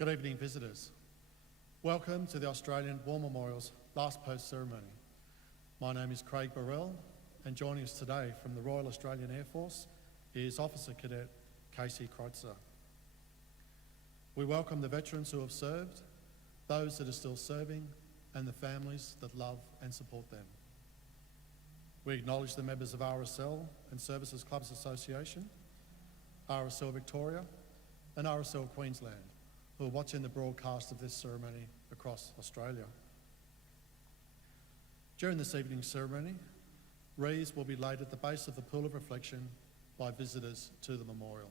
Good evening, visitors. Welcome to the Australian War Memorial's last post ceremony. My name is Craig Burrell, and joining us today from the Royal Australian Air Force is Officer Cadet Casey Kreutzer. We welcome the veterans who have served, those that are still serving, and the families that love and support them. We acknowledge the members of RSL and Services Clubs Association, RSL Victoria, and RSL Queensland, who are watching the broadcast of this ceremony across Australia. During this evening's ceremony, wreaths will be laid at the base of the pool of reflection by visitors to the memorial.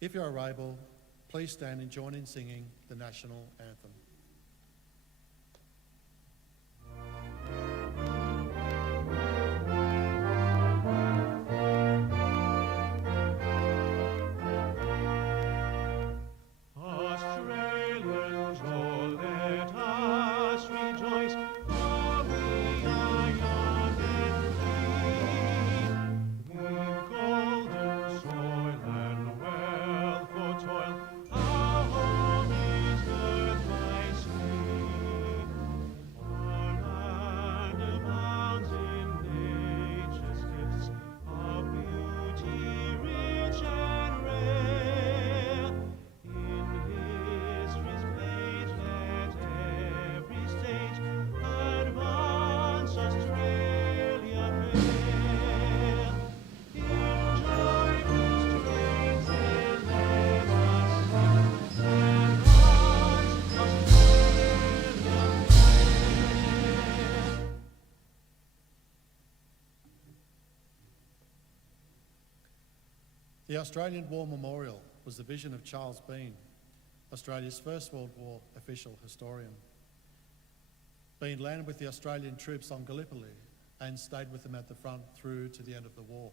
If you are able, please stand and join in singing the national anthem. The Australian War Memorial was the vision of Charles Bean, Australia's First World War official historian. Bean landed with the Australian troops on Gallipoli and stayed with them at the front through to the end of the war.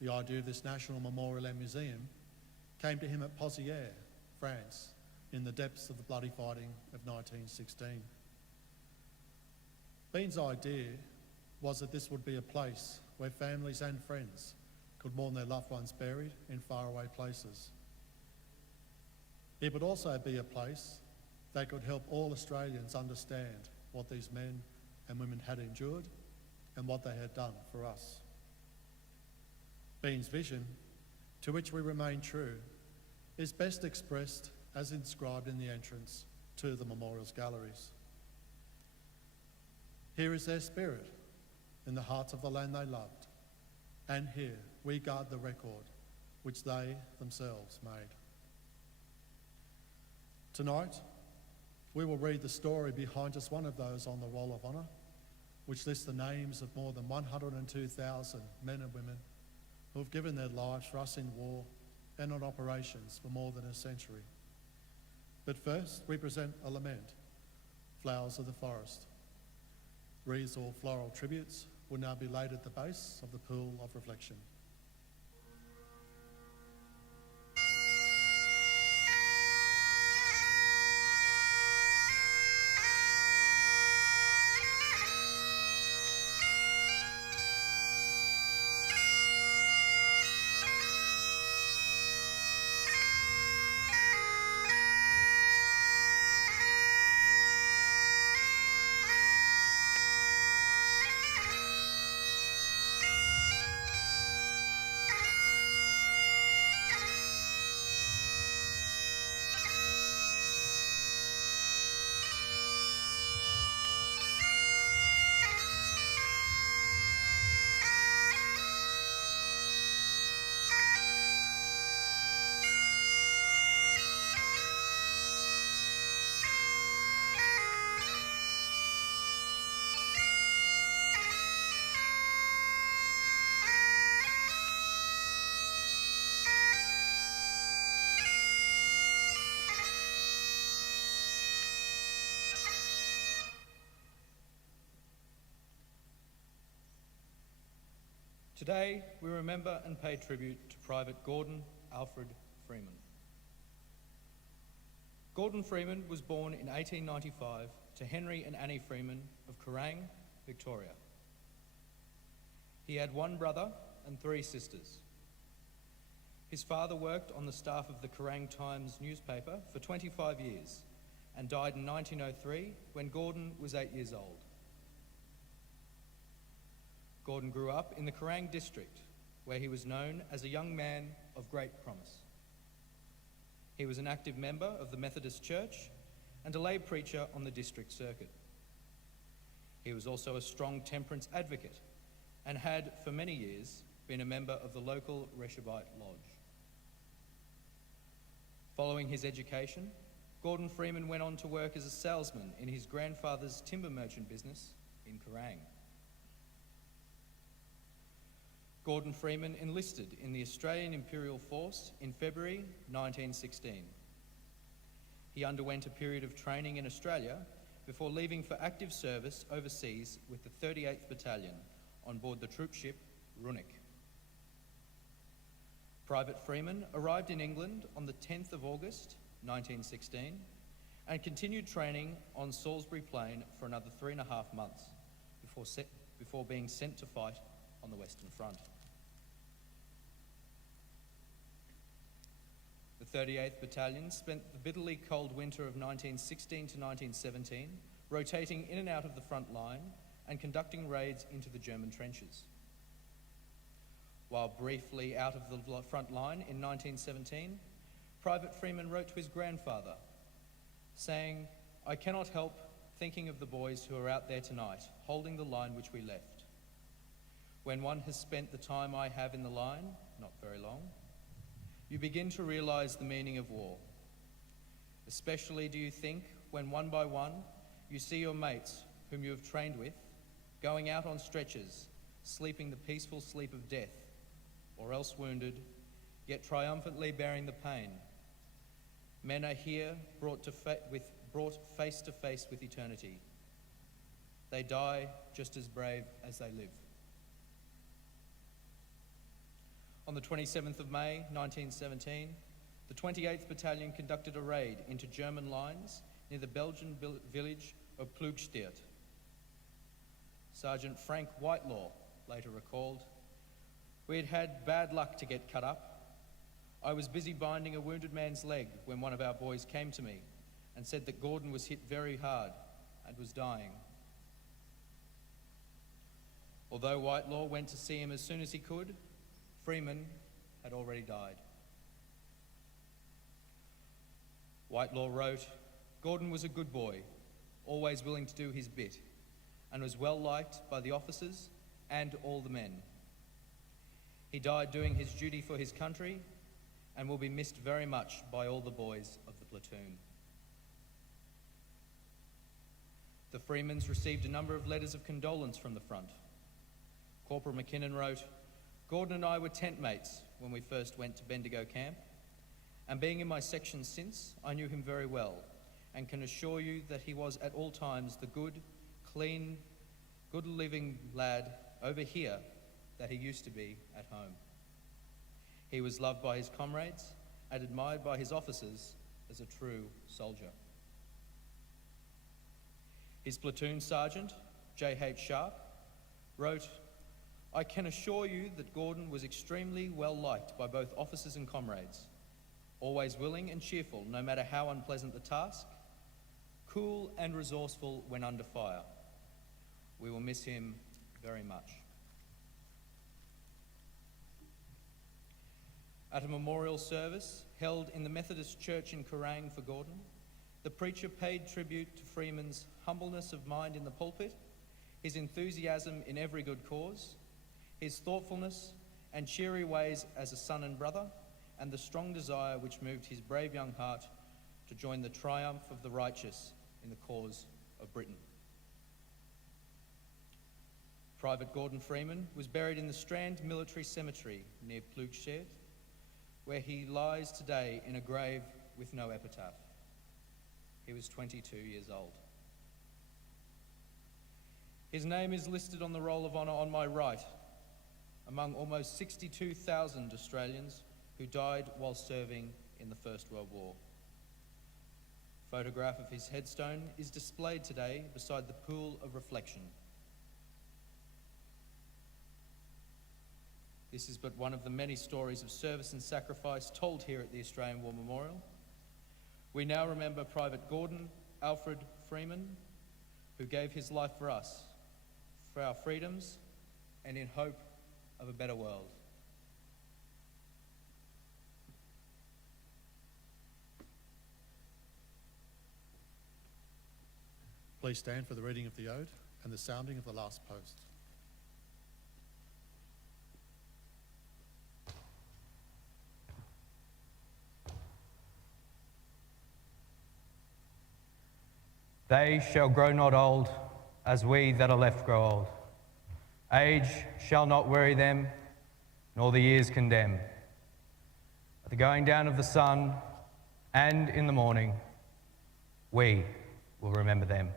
The idea of this National Memorial and Museum came to him at Pozières, France, in the depths of the bloody fighting of 1916. Bean's idea was that this would be a place where families and friends could mourn their loved ones buried in faraway places. It would also be a place that could help all Australians understand what these men and women had endured and what they had done for us. Bean's vision, to which we remain true, is best expressed as inscribed in the entrance to the memorial's galleries. Here is their spirit in the hearts of the land they loved, and here we guard the record which they themselves made. Tonight, we will read the story behind just one of those on the Roll of Honour, which lists the names of more than 102,000 men and women who have given their lives for us in war and on operations for more than a century. But first, we present a lament, Flowers of the Forest. Wreaths or floral tributes will now be laid at the base of the pool of reflection. Today, we remember and pay tribute to Private Gordon Alfred Freeman. Gordon Freeman was born in 1895 to Henry and Annie Freeman of Kerrang, Victoria. He had one brother and three sisters. His father worked on the staff of the Kerrang Times newspaper for 25 years and died in 1903 when Gordon was 8 years old. Gordon grew up in the Kerrang district, where he was known as a young man of great promise. He was an active member of the Methodist Church and a lay preacher on the district circuit. He was also a strong temperance advocate and had, for many years, been a member of the local Reshavite Lodge. Following his education, Gordon Freeman went on to work as a salesman in his grandfather's timber merchant business in Kerrang. Gordon Freeman enlisted in the Australian Imperial Force in February 1916. He underwent a period of training in Australia before leaving for active service overseas with the 38th Battalion on board the troop ship Runic. Private Freeman arrived in England on the 10th of August 1916 and continued training on Salisbury Plain for another 3.5 months before being sent to fight on the Western Front. The 38th Battalion spent the bitterly cold winter of 1916 to 1917 rotating in and out of the front line and conducting raids into the German trenches. While briefly out of the front line in 1917, Private Freeman wrote to his grandfather, saying, "I cannot help thinking of the boys who are out there tonight, holding the line which we left. When one has spent the time I have in the line, not very long, you begin to realise the meaning of war. Especially do you think when one by one you see your mates whom you have trained with going out on stretchers, sleeping the peaceful sleep of death, or else wounded, yet triumphantly bearing the pain. Men are here brought face to face with eternity. They die just as brave as they live." On the 27th of May 1917, the 28th Battalion conducted a raid into German lines near the Belgian village of Ploegsteert. Sergeant Frank Whitelaw later recalled, "We had had bad luck to get cut up. I was busy binding a wounded man's leg when one of our boys came to me and said that Gordon was hit very hard and was dying. Although Whitelaw went to see him as soon as he could, Freeman had already died." Whitelaw wrote, "Gordon was a good boy, always willing to do his bit, and was well liked by the officers and all the men. He died doing his duty for his country and will be missed very much by all the boys of the platoon." The Freemans received a number of letters of condolence from the front. Corporal McKinnon wrote, "Gordon and I were tent mates when we first went to Bendigo camp, and being in my section since, I knew him very well, and can assure you that he was at all times the good, clean, good living lad over here that he used to be at home. He was loved by his comrades and admired by his officers as a true soldier." His platoon sergeant, J.H. Sharp, wrote, "I can assure you that Gordon was extremely well liked by both officers and comrades, always willing and cheerful no matter how unpleasant the task, cool and resourceful when under fire. We will miss him very much." At a memorial service held in the Methodist Church in Kerrang for Gordon, the preacher paid tribute to Freeman's humbleness of mind in the pulpit, his enthusiasm in every good cause, his thoughtfulness and cheery ways as a son and brother, and the strong desire which moved his brave young heart to join the triumph of the righteous in the cause of Britain. Private Gordon Freeman was buried in the Strand Military Cemetery near Ploegsteert, where he lies today in a grave with no epitaph. He was 22 years old. His name is listed on the Roll of Honour on my right, among almost 62,000 Australians who died while serving in the First World War. A photograph of his headstone is displayed today beside the pool of reflection. This is but one of the many stories of service and sacrifice told here at the Australian War Memorial. We now remember Private Gordon Alfred Freeman, who gave his life for us, for our freedoms, and in hope of a better world. Please stand for the reading of the ode and the sounding of the last post. They shall grow not old, as we that are left grow old. Age shall not weary them, nor the years condemn. At the going down of the sun, and in the morning, we will remember them.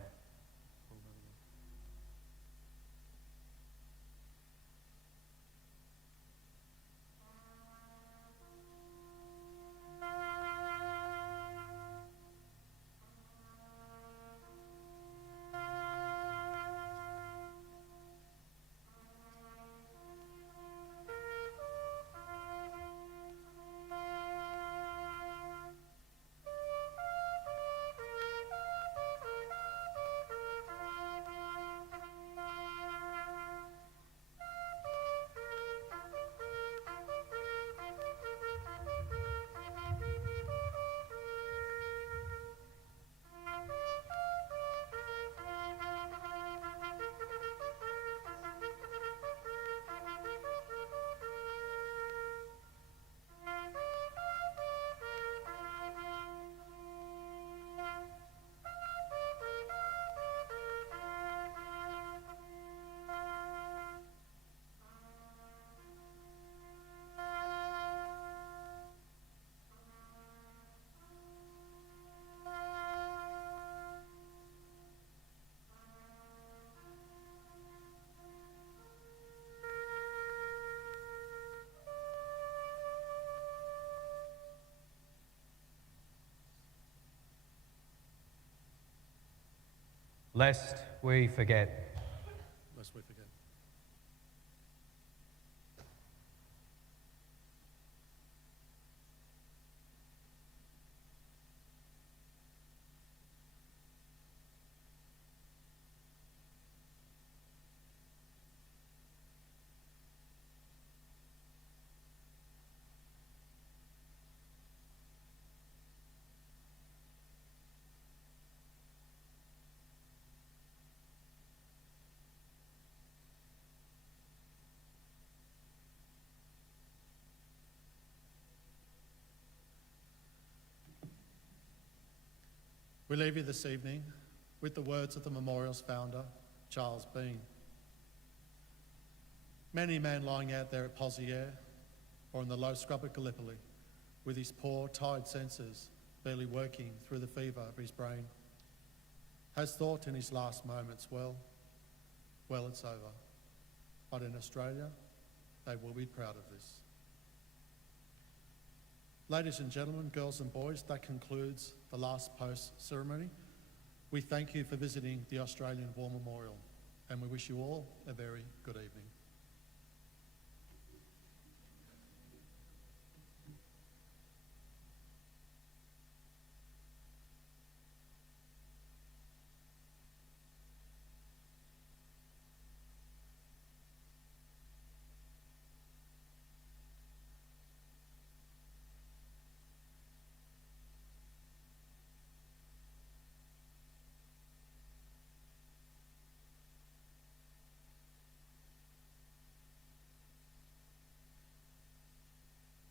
Lest we forget. Lest we forget. We leave you this evening with the words of the memorial's founder, Charles Bean. Many a man lying out there at Poziere or in the low scrub at Gallipoli with his poor, tired senses barely working through the fever of his brain has thought in his last moments, well, it's over. But in Australia, they will be proud of this. Ladies and gentlemen, girls and boys, that concludes the last post ceremony. We thank you for visiting the Australian War Memorial, and we wish you all a very good evening.